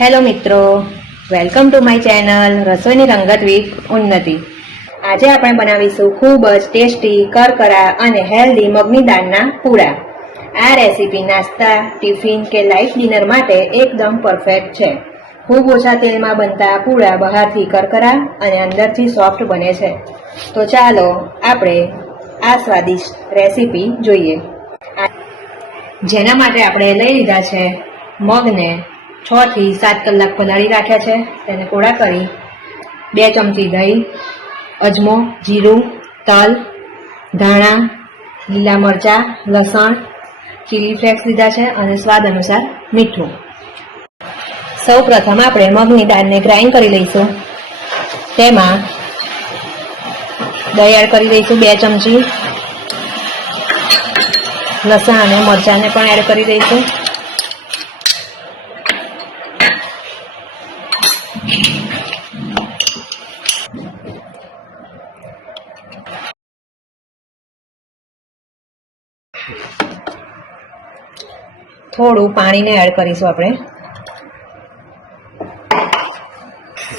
Hello મિત્રો, welcome to my channel રસોઈની રંગત with ઉન્નતિ। આજે આપણે બનાવીશું ખૂબ જ ટેસ્ટી, કરકરા અને હેલ્ધી મગની દાળના પૂડા। આ રેસીપી નાસ્તા, ટિફિન કે લાઇટ ડિનર માટે એકદમ પરફેક્ટ છે। ખૂબ ઓછા તેલમાં બનતા પૂડા બહારથી કરકરા અને અંદરથી સોફ્ટ બને છે। તો ચાલો આપણે આ સ્વાદિષ્ટ રેસીપી જોઈએ। જેના માટે આપણે લઈ લીધા છે મગને 6 થી 7 કલાક પલાળી રાખ્યા છે। તેને કોળા કરી 2 ચમચી દહીં, અજમો, જીરું, તલ, ધાણા, લીલા મરચાં, લસણ, ચીલી ફ્લેક્સ લીધા છે અને સ્વાદ અનુસાર મીઠું। સૌ પ્રથમ આપણે મગની દાળને ગ્રાઇન્ડ કરી લઈશું। તેમાં દહીં એડ કરી દઈશું 2 ચમચી, લસણ અને મરચાંને પણ એડ કરી દઈશું। થોડું પાણીને એડ કરીશું। આપણે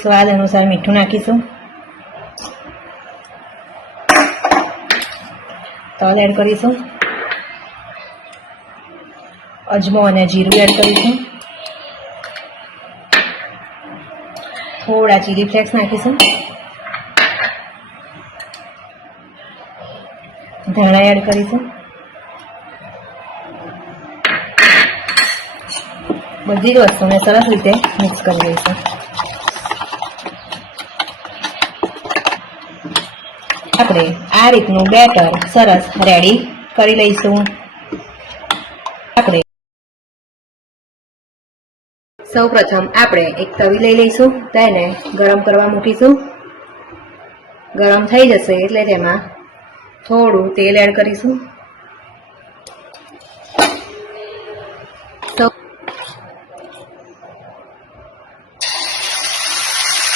સ્વાદ અનુસાર મીઠું નાખીશું, તલ એડ કરીશું, અજમો અને જીરું એડ કરીશું, થોડા ચીલી ફ્લેક્સ નાખીશું, ધાણા એડ કરીશું। બધી જ વસ્તુને સરસ રીતે મિક્સ કરી લઈશું। આપણે આ રીતનું બેટર સરસ રેડી કરી લઈશું। આપણે સૌ પ્રથમ આપણે એક તવી લઈ લઈશું, તેને ગરમ કરવા મૂકીશું। ગરમ થઈ જશે એટલે તેમાં થોડું તેલ એડ કરીશું।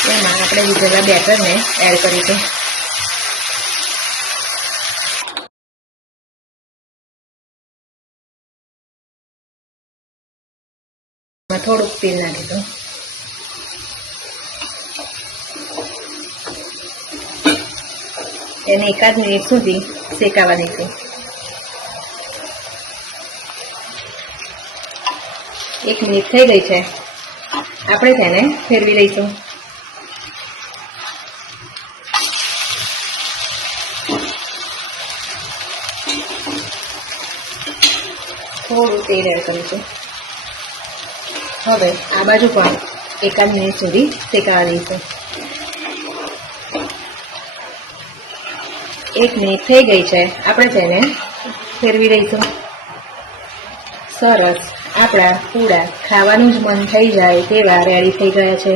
તેમાં આપણે લીધેલા બેટરને એડ કરીશું। થોડુંક તેલ નાખીશું। એને 1 મિનિટ સુધી શેકાવા દઈશું। 1 મિનિટ થઈ ગઈ છે, આપણે તેને ફેરવી લઈશું। થોડું તેલ એડ કરીશું। હવે આ બાજુ પણ 1 મિનિટ સુધી શેકાવા દઈશું। 1 મિનિટ થઈ ગઈ છે, આપણે તેને ફેરવી લઈશું। સરસ આપણા પૂડા ખાવાનું જ મન થઈ જાય તેવા રેડી થઈ ગયા છે।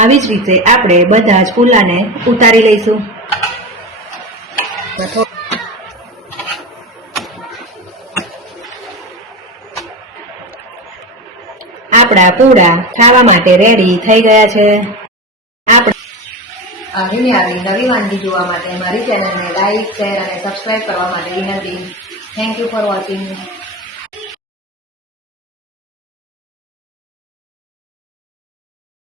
આવી જ રીતે આપણે બધા જ પૂલાને ઉતારી લઈશું। આપણા પૂડા ખાવા માટે રેડી થઈ ગયા છે। આવી નવી વાનગી જોવા માટે મારી ચેનલને લાઈક, શેર અને સબસ્ક્રાઇબ કરવા માટે વિનંતી। Thank you for watching.